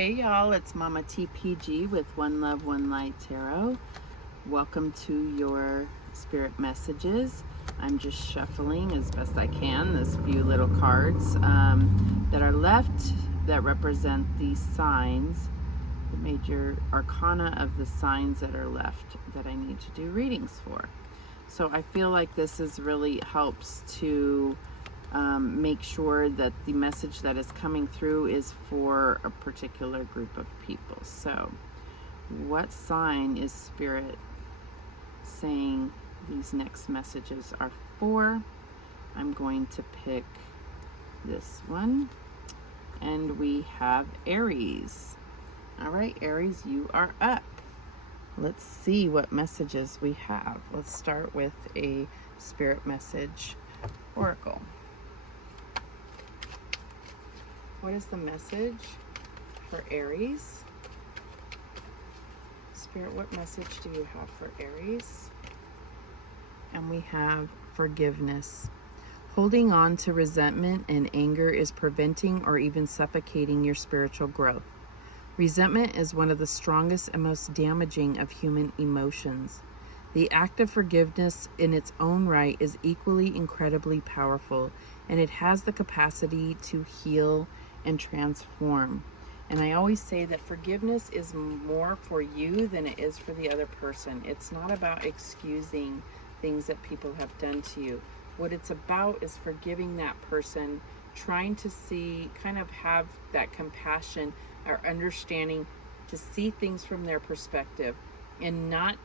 Hey y'all, it's Mama TPG with One Love, One Light Tarot. Welcome to your spirit messages. I'm just shuffling as best I can this few little cards that are left that represent the signs, the major arcana of the signs that are left that I need to do readings for. So I feel like this really helps to make sure that the message that is coming through is for a particular group of people. So what sign is Spirit saying these next messages are for? I'm going to pick this one, and we have Aries. All right, Aries, you are up. Let's see what messages we have. Let's start with a Spirit message oracle. What is the message for Aries? Spirit, what message do you have for Aries? And we have forgiveness. Holding on to resentment and anger is preventing or even suffocating your spiritual growth. Resentment is one of the strongest and most damaging of human emotions. The act of forgiveness in its own right is equally incredibly powerful, and it has the capacity to heal and transform. And I always say that forgiveness is more for you than it is for the other person. It's not about excusing things that people have done to you. What it's about is forgiving that person, trying to see, kind of have that compassion or understanding to see things from their perspective and not,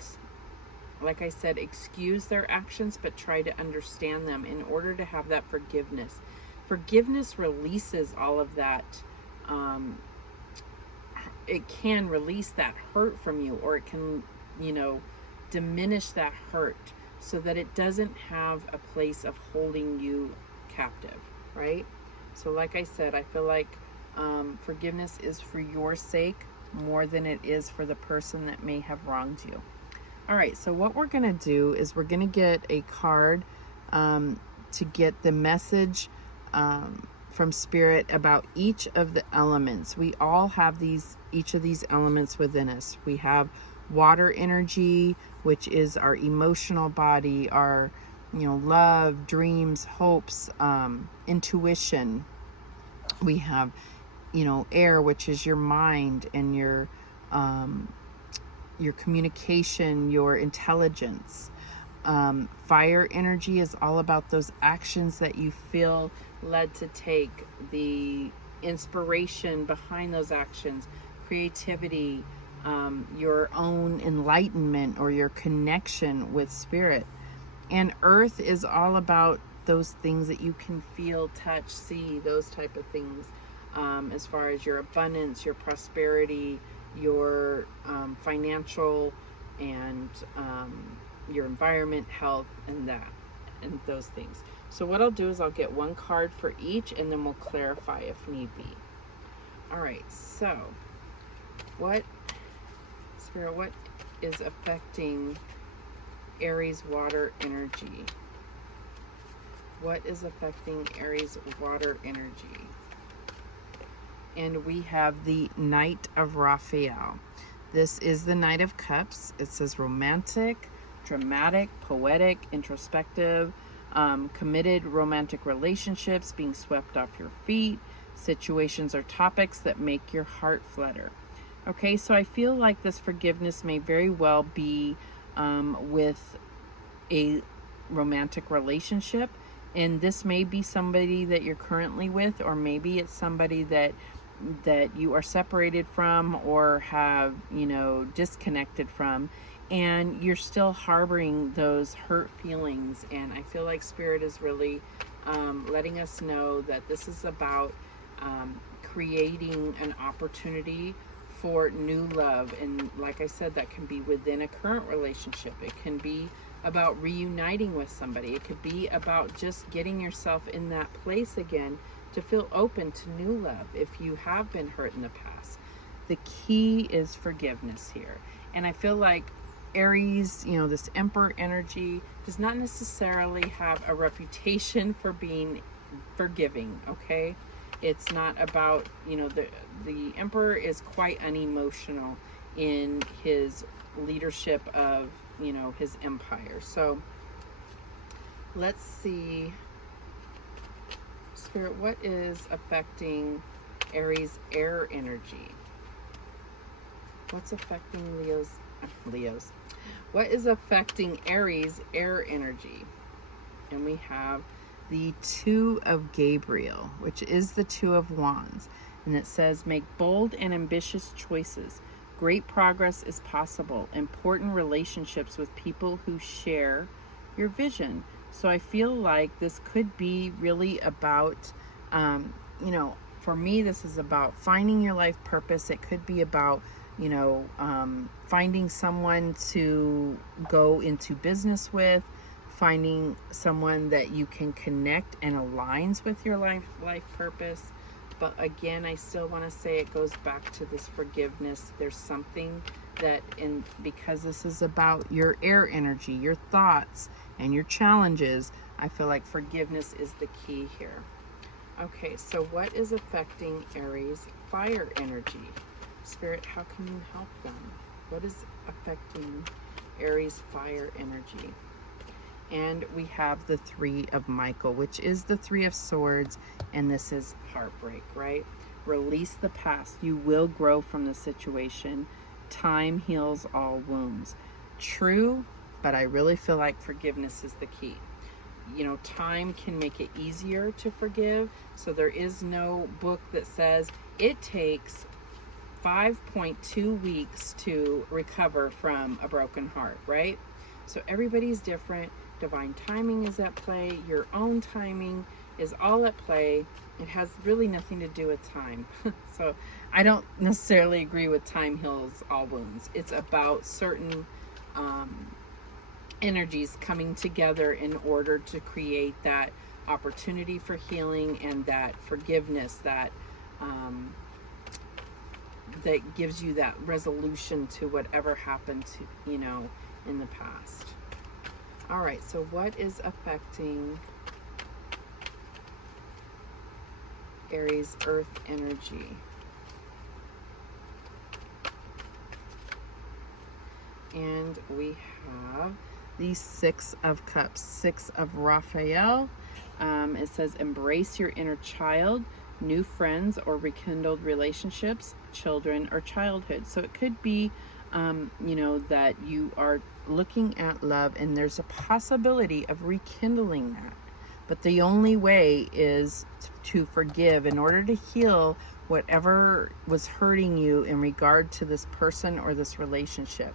like I said, excuse their actions, but try to understand them in order to have that forgiveness. Forgiveness releases all of that. It can release that hurt from you, or it can, diminish that hurt so that it doesn't have a place of holding you captive, right? So like I said, I feel like forgiveness is for your sake more than it is for the person that may have wronged you. All right, so what we're going to do is we're going to get a card to get the message from Spirit about each of the elements. We all have each of these elements within us. We have water energy, which is our emotional body, our love, dreams, hopes, intuition. We have air, which is your mind and your communication, your intelligence. Fire energy is all about those actions that you feel led to take, the inspiration behind those actions, creativity, your own enlightenment or your connection with Spirit. And earth is all about those things that you can feel, touch, see, those type of things, as far as your abundance, your prosperity, your financial and your environment, health, and those things. So what I'll do is I'll get one card for each, and then we'll clarify if need be. All right, so what is affecting Aries water energy? What is affecting Aries water energy? And we have the Knight of Raphael. This is the Knight of Cups. It says romantic, dramatic, poetic, introspective, committed romantic relationships, being swept off your feet, situations or topics that make your heart flutter. Okay, so I feel like this forgiveness may very well be with a romantic relationship, and this may be somebody that you're currently with, or maybe it's somebody that you are separated from or have disconnected from, and you're still harboring those hurt feelings. And I feel like Spirit is really letting us know that this is about creating an opportunity for new love. And like I said, that can be within a current relationship. It can be about reuniting with somebody. It could be about just getting yourself in that place again to feel open to new love if you have been hurt in the past. The key is forgiveness here. And I feel like Aries, this Emperor energy does not necessarily have a reputation for being forgiving, okay? It's not about, you know, the emperor is quite unemotional in his leadership of, you know, his empire. So let's see, Spirit, what is affecting Aries air energy? What's affecting Leo's? What is affecting Aries air energy? And we have the Two of Gabriel, which is the Two of Wands. And it says, make bold and ambitious choices. Great progress is possible. Important relationships with people who share your vision. So I feel like this could be really about, you know, for me, this is about finding your life purpose. It could be about, you know, finding someone to go into business with, finding someone that you can connect and aligns with your life purpose. But again, I still want to say it goes back to this forgiveness. There's something that, because this is about your air energy, your thoughts and your challenges, I feel like forgiveness is the key here. Okay, so what is affecting Aries fire energy? Spirit, how can you help them? What is affecting Aries fire energy? And we have the Three of Michael, which is the Three of Swords, and this is heartbreak, right? Release the past. You will grow from the situation. Time heals all wounds. True, but I really feel like forgiveness is the key. You know, time can make it easier to forgive. So there is no book that says it takes 5.2 weeks to recover from a broken heart, right? So everybody's different. Divine timing is at play. Your own timing is all at play. It has really nothing to do with time. So I don't necessarily agree with time heals all wounds. It's about certain energies coming together in order to create that opportunity for healing and that forgiveness that that gives you that resolution to whatever happened to, you know, in the past. All right, so what is affecting Aries earth energy? And we have the Six of Cups, Six of Raphael. It says, embrace your inner child, new friends or rekindled relationships, children or childhood. So it could be, you know, that you are looking at love and there's a possibility of rekindling that. But the only way is to forgive in order to heal whatever was hurting you in regard to this person or this relationship.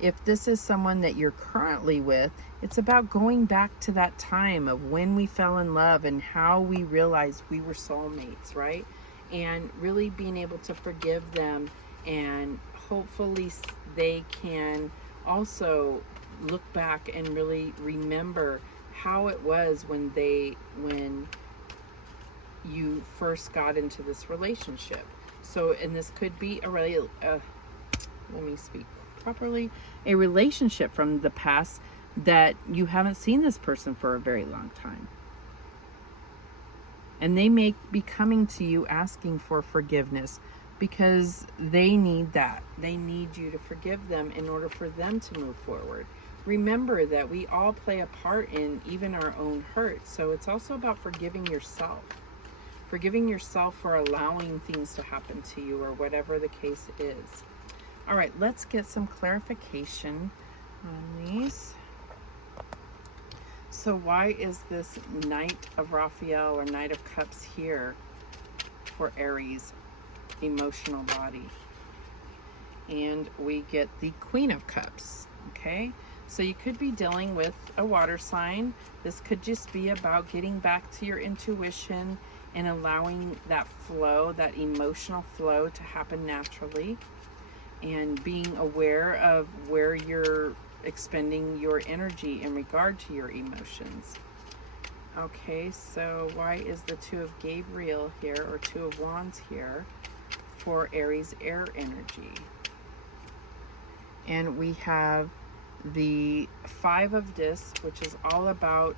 If this is someone that you're currently with, it's about going back to that time of when we fell in love and how we realized we were soulmates, right? And really being able to forgive them, and hopefully they can also look back and really remember how it was when you first got into this relationship. So, and this could be let me speak properly, a relationship from the past that you haven't seen this person for a very long time. And they may be coming to you asking for forgiveness because they need that. They need you to forgive them in order for them to move forward. Remember that we all play a part in even our own hurt. So it's also about forgiving yourself. Forgiving yourself for allowing things to happen to you or whatever the case is. All right, let's get some clarification on these. So why is this Knight of Raphael or Knight of Cups here for Aries emotional body? And we get the Queen of Cups, okay? So you could be dealing with a water sign. This could just be about getting back to your intuition and allowing that flow, that emotional flow to happen naturally, and being aware of where you're expending your energy in regard to your emotions. Okay, so why is the Two of Gabriel here, or Two of Wands here, for Aries air energy? And we have the Five of Discs, which is all about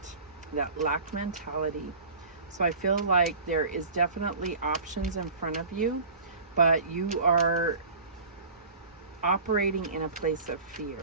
that lack mentality, So I feel like there is definitely options in front of you, but you are operating in a place of fear.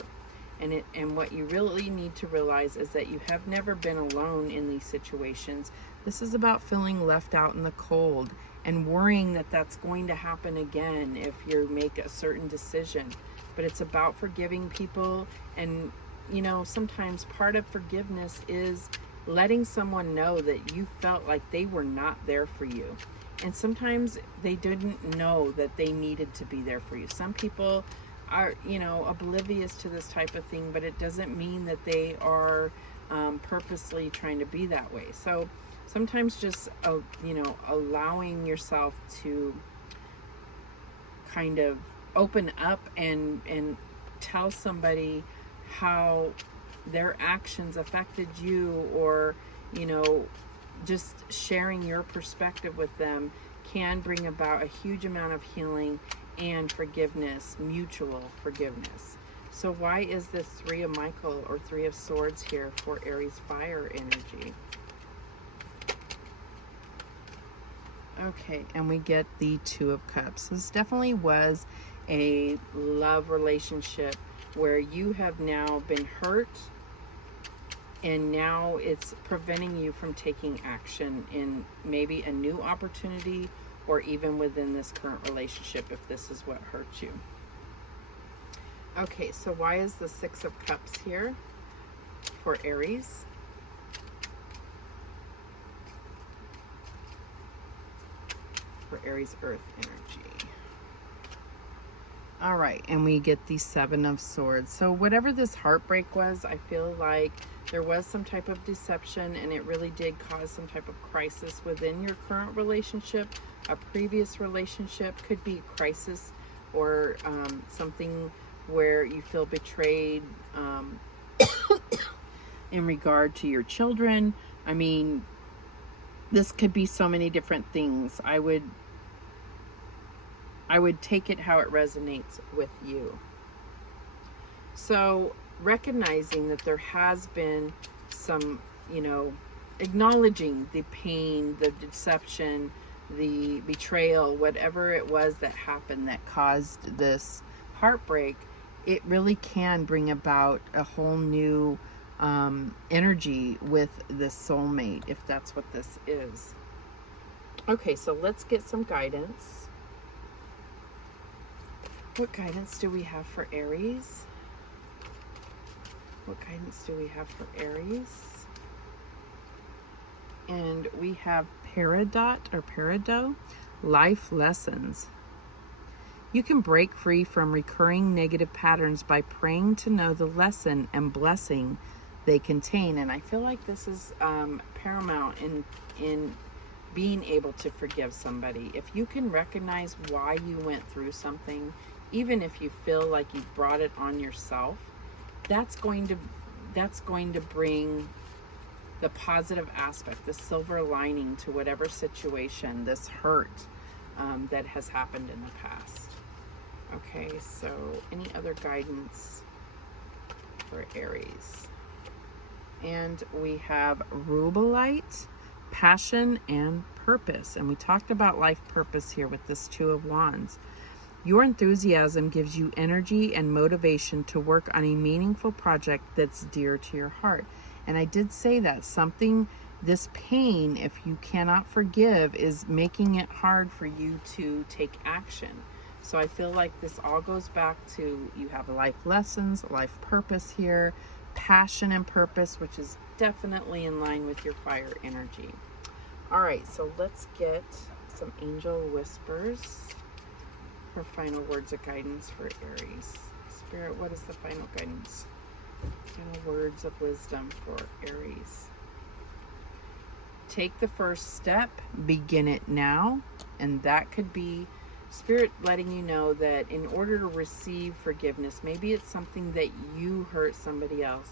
And what you really need to realize is that you have never been alone in these situations. This is about feeling left out in the cold and worrying that that's going to happen again if you make a certain decision. But it's about forgiving people. And you know, sometimes part of forgiveness is letting someone know that you felt like they were not there for you. And sometimes they didn't know that they needed to be there for you. Some people are, you know, oblivious to this type of thing, but it doesn't mean that they are purposely trying to be that way. So sometimes just, you know, allowing yourself to kind of open up and tell somebody how their actions affected you, or, you know, just sharing your perspective with them can bring about a huge amount of healing and forgiveness, mutual forgiveness. So why is this Three of Michael or Three of Swords here for Aries fire energy? Okay, and we get the Two of Cups. This definitely was a love relationship where you have now been hurt, and now it's preventing you from taking action in maybe a new opportunity, or even within this current relationship if this is what hurt you. Okay, so why is the Six of Cups here for Aries? For Aries earth energy. All right, and we get the Seven of Swords. So whatever this heartbreak was, I feel like there was some type of deception, and it really did cause some type of crisis within your current relationship. A previous relationship could be a crisis, or something where you feel betrayed in regard to your children. I mean, this could be so many different things. I would take it how it resonates with you. So recognizing that there has been some, you know, acknowledging the pain, the deception, the betrayal, whatever it was that happened that caused this heartbreak, it really can bring about a whole new energy with this soulmate, if that's what this is. Okay, so let's get some guidance. What guidance do we have for Aries? What guidance do we have for Aries? And we have Peridot or Peridot, life lessons. You can break free from recurring negative patterns by praying to know the lesson and blessing they contain. And I feel like this is paramount in being able to forgive somebody. If you can recognize why you went through something, even if you feel like you've brought it on yourself, that's going to bring the positive aspect, the silver lining to whatever situation, this hurt that has happened in the past. Okay, so any other guidance for Aries? And we have Rubelite, passion and purpose. And we talked about life purpose here with this Two of Wands. Your enthusiasm gives you energy and motivation to work on a meaningful project that's dear to your heart. And I did say that something, this pain, if you cannot forgive, is making it hard for you to take action. So I feel like this all goes back to, you have life lessons, life purpose here, passion and purpose, which is definitely in line with your fire energy. All right, so let's get some angel whispers for final words of guidance for Aries. Spirit, what is the final guidance? Final words of wisdom for Aries. Take the first step, begin it now. And that could be Spirit letting you know that in order to receive forgiveness, maybe it's something that you hurt somebody else.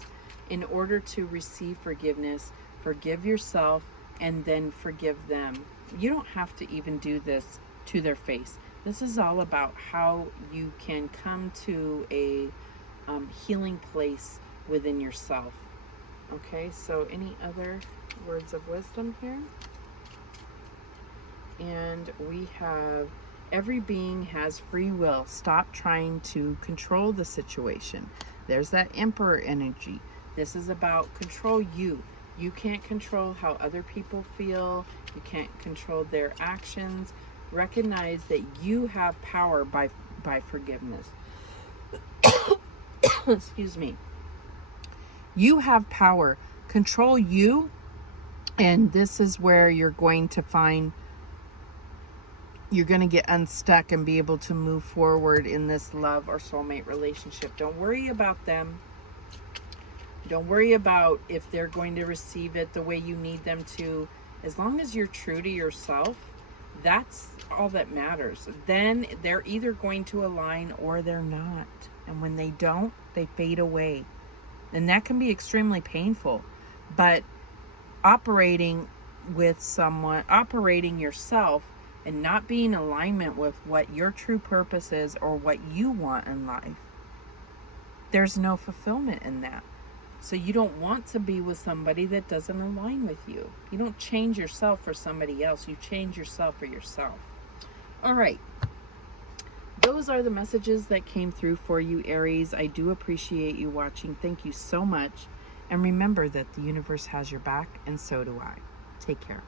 In order to receive forgiveness, forgive yourself and then forgive them. You don't have to even do this to their face. This is all about how you can come to a healing place within yourself. Okay, so any other words of wisdom here? And we have, every being has free will. Stop trying to control the situation. There's that Emperor energy. This is about control you. You can't control how other people feel. You can't control their actions. Recognize that you have power by forgiveness. Excuse me. You have power. Control you. And this is where you're going to find, you're going to get unstuck and be able to move forward in this love or soulmate relationship. Don't worry about them. Don't worry about if they're going to receive it the way you need them to. As long as you're true to yourself, that's all that matters. Then they're either going to align or they're not. And when they don't, they fade away. And that can be extremely painful. But operating with someone, operating yourself, and not being in alignment with what your true purpose is or what you want in life, there's no fulfillment in that. So you don't want to be with somebody that doesn't align with you. You don't change yourself for somebody else. You change yourself for yourself. All right. Those are the messages that came through for you, Aries. I do appreciate you watching. Thank you so much. And remember that the universe has your back, and so do I. Take care.